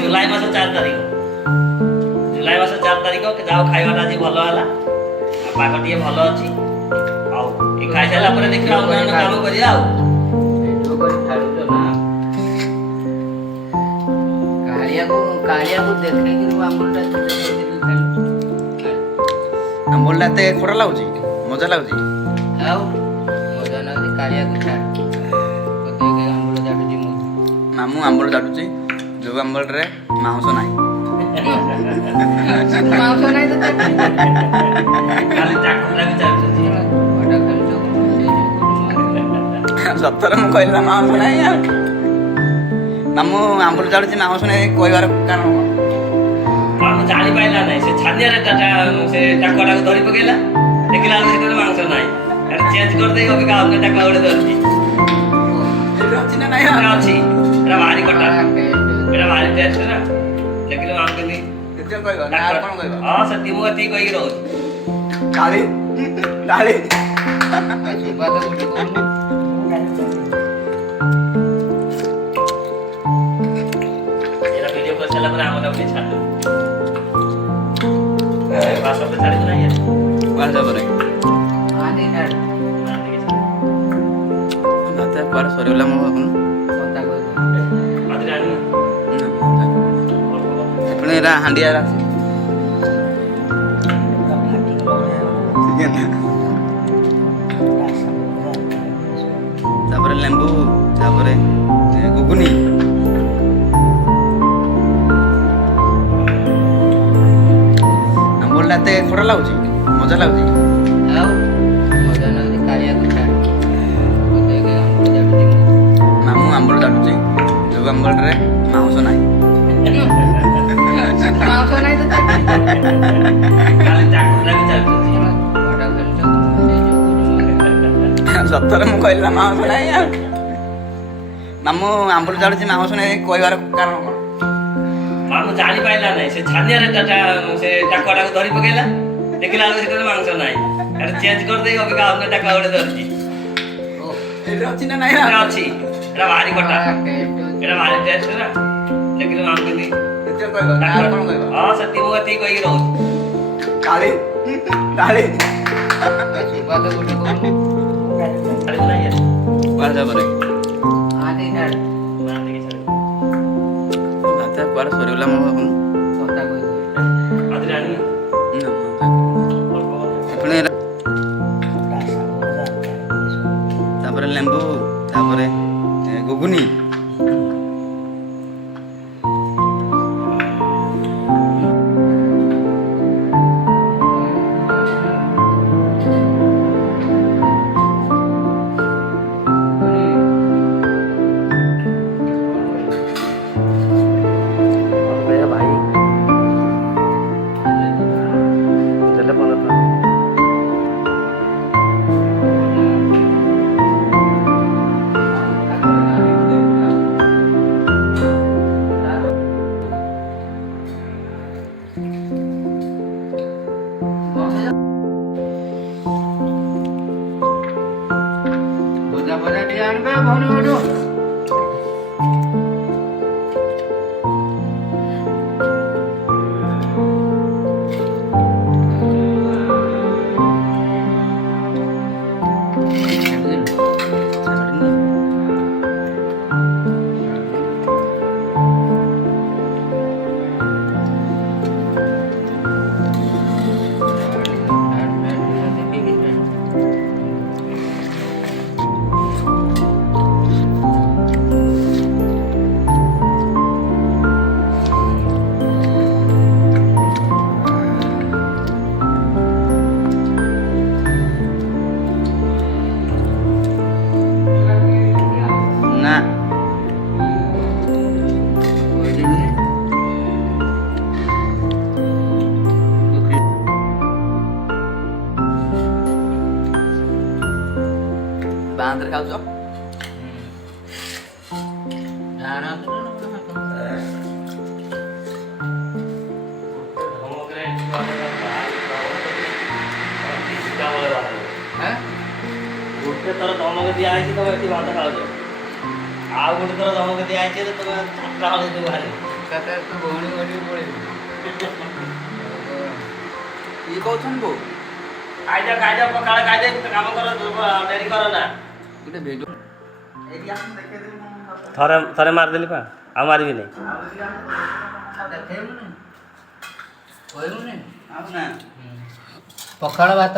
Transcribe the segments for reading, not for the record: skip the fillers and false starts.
जुलाई मास 4 तारिख जुलाई मास 4 तारिख जाओ खाइबाटा आज भल है पाग टे भल अच्छी आई खाई सारा देखिए काम करिया आंबोलटा एते खोड़ा लाଗୁଛି मजा ଲାଗୁଛି मामू आंबोल चाटुची जो आंबोल रे मांस नाही सतर मु कहला मांस नाही मामू आंबोल चाटुची मांस नाही कहबार कारण मामू जानी पाइला नहीं से छानिया रे टाटा से टाकाटा को धरी पकेला देखिला से मांस नाही अरे चेंज कर दे ओके का आपने टाका ओडे धरती अच्छी ना नहीं अच्छी एरा भारी कटा एरा भारी टेस्ट ना लेकिन हम के नहीं किछन कहबा ना कोन कहबा हां सती मुती कहि रहो डाली डाली सुबह तो गुटे कोन एरा वीडियो कर चला पर हम अपने छाड़ दो भाषा पे छाड़ी नहीं है वाला बरे आने ना नाते पर सरीला मो अपन कोता को आदरानी अपने रा हांडिया रा तापर लेंबू तापर गुगुनी आंबोलटा एते खोड़ा ଲାଗୁଛି मजा ଲାଗୁଛି मामू आंबोल चाटुची जो आंबोल रे मांस नाही खाली चाकुला भी चलती सतर मु कहला मांस नाही मामू आंबोल चाटुची मांस नाही कहबार कारण मामू जानी पाइला नहीं से छानिया रे टाटा से टाकाटा को धरी पकेला देखिला से मांस नाही अरे चेंज कर दे ओके का आपने टाका ओडे धरती अच्छी ना नहीं अच्छी एरा भारी कटा एरा भारी टेस्ट ना लेकिन हम के नहीं किछन कहबा ना कोन कहबा हां सती मुती कहि रहो डाली डाली सुबह तो गुटे कोन छाड़ी नहीं है वाला बरे आने ना ना देखि छाड़ी नाते पर सरीला मो अपन कोता को आदरानी अपने तापर लेंबू तापर गुगुनी भाई चले बोला बोला ध्यान में भोनो भोनो ବାନ୍ଦରେ ଖାଉଛ ଗୋଟେ ଥର ଧମକ ଦିଆ ହେଇଛି ତମେ ଏଠି ଭାତ ଖାଉଛ ଆଉ ଗୋଟେ ଥର ଧମକ ଦିଆ ହେଇଛି ତୁମେ ଚାରିଟା ବେଳେ ଯୋଉ ବାହାରିବ ଏକାଥରେ ତୁ ଭଉଣୀ ଘରକୁ ପଳେଇବୁ। ଇଏ କହୁଛନ୍ତି ବୋଉ ଖାଇଦିଅ ପଖାଳ ଖାଇଦିଅ କାମ କର ଡେରି କର ନା। ଗୋଟେ ଭିଡ଼ିଓ ଏଇଠି ଆସି ଦେଖେଇଦେଲି ମୁଁ ଥରେ ମାରିଦେଲି ପା ଆଉ ମାରିବିନି। ଦେଖେଇବୁନି କହିବୁନି ଆଉ ନା ପଖାଳ ଭାତ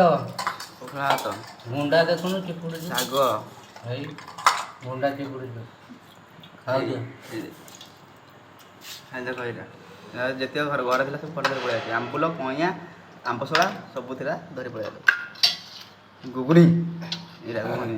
ପଖାଳ ଭାତ ଗୁଣ୍ଡା ଦେଖୁନୁ ଚିପୁଡୁଛୁ ଶାଗ ଭାଇ ଗୁଣ୍ଡା ଚିପୁଡୁଛୁ ଖାଉଛୁ। ଦେଖ ଏଇଟା ଯେତିକ ଘରେ ଥିଲା ସବୁ ଫଟୋ ଧରି ପଳେଇ ଆସିଛି। ଆମ୍ବୁଲ କଇଁଆ ଆମ୍ବସଡ଼ା ସବୁ ଥିଲା ଧରି ପଳେଇ ଆସିଲା। ଗୁଗୁନି ଏଇଟା ଗୁଗୁନି